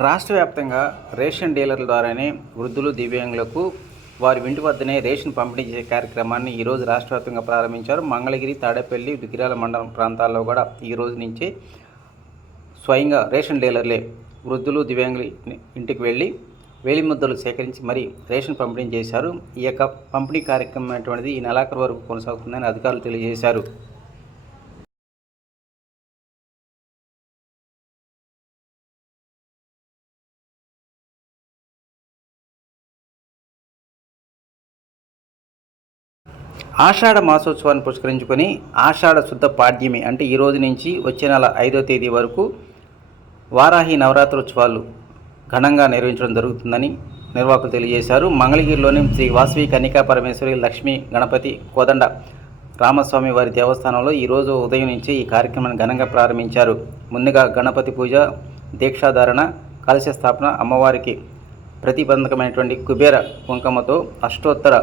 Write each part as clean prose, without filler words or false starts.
రాష్ట్ర వ్యాప్తంగా రేషన్ డీలర్ల ద్వారానే వృద్ధులు, దివ్యాంగులకు వారి ఇంటి వద్దనే రేషన్ పంపిణీ చేసే కార్యక్రమాన్ని ఈరోజు రాష్ట్ర వ్యాప్తంగా ప్రారంభించారు. మంగళగిరి, తాడేపల్లి, దుగ్గిరాల మండలం ప్రాంతాల్లో కూడా ఈ రోజు నుంచే స్వయంగా రేషన్ డీలర్లే వృద్ధులు, దివ్యాంగులు ఇంటికి వెళ్ళి వేలి ముద్దలు సేకరించి మరీ రేషన్ పంపిణీ చేశారు. ఈ యొక్క పంపిణీ కార్యక్రమం అటువంటిది ఈ నెలాఖరు వరకు కొనసాగుతుందని అధికారులు తెలియజేశారు. ఆషాఢ మాసోత్సవాన్ని పురస్కరించుకొని ఆషాఢ శుద్ధ పాడ్యమి అంటే ఈ రోజు నుంచి వచ్చే నెల 5వ తేదీ వరకు వారాహి నవరాత్రోత్సవాలు ఘనంగా నిర్వహించడం జరుగుతుందని నిర్వాహకులు తెలియజేశారు. మంగళగిరిలోని శ్రీ వాసవి కన్నికా పరమేశ్వరి, లక్ష్మీ గణపతి, కోదండ రామస్వామి వారి దేవస్థానంలో ఈరోజు ఉదయం నుంచి ఈ కార్యక్రమాన్ని ఘనంగా ప్రారంభించారు. ముందుగా గణపతి పూజ, దీక్షాధారణ, కలశ స్థాపన, అమ్మవారికి ప్రతిబంధకమైనటువంటి కుబేర కుంకుమతో అష్టోత్తర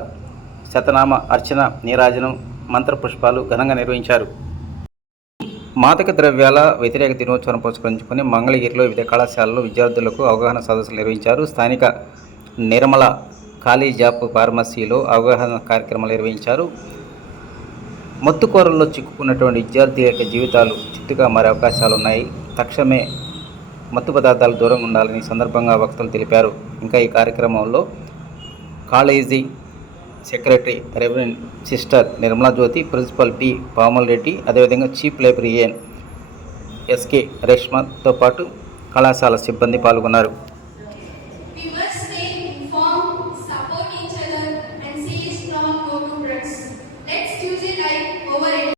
శతనామ అర్చన, నీరాజనం, మంత్రపుష్పాలు ఘనంగా నిర్వహించారు. మాదక ద్రవ్యాల వ్యతిరేక దినోత్సవం పురస్కరించుకొని మంగళగిరిలో వివిధ కళాశాలలో విద్యార్థులకు అవగాహన సదస్సులు నిర్వహించారు. స్థానిక నిర్మల కాలేజ్ ఆఫ్ ఫార్మసీలో అవగాహన కార్యక్రమాలు నిర్వహించారు. మత్తుకోరల్లో చిక్కుకున్నటువంటి విద్యార్థి యొక్క జీవితాలు చిత్తుగా మారే అవకాశాలు ఉన్నాయి. తక్షణమే మత్తు పదార్థాలు దూరంగా ఉండాలని సందర్భంగా వక్తలు తెలిపారు. ఇంకా ఈ కార్యక్రమంలో college secretary reverend sister Nirmala Jyothi, principal P Pamal Reddy, అదేవిధంగా చీఫ్ లైబ్రరీయన్ ఎస్కే రేష్మతో పాటు కళాశాల సిబ్బంది పాల్గొన్నారు.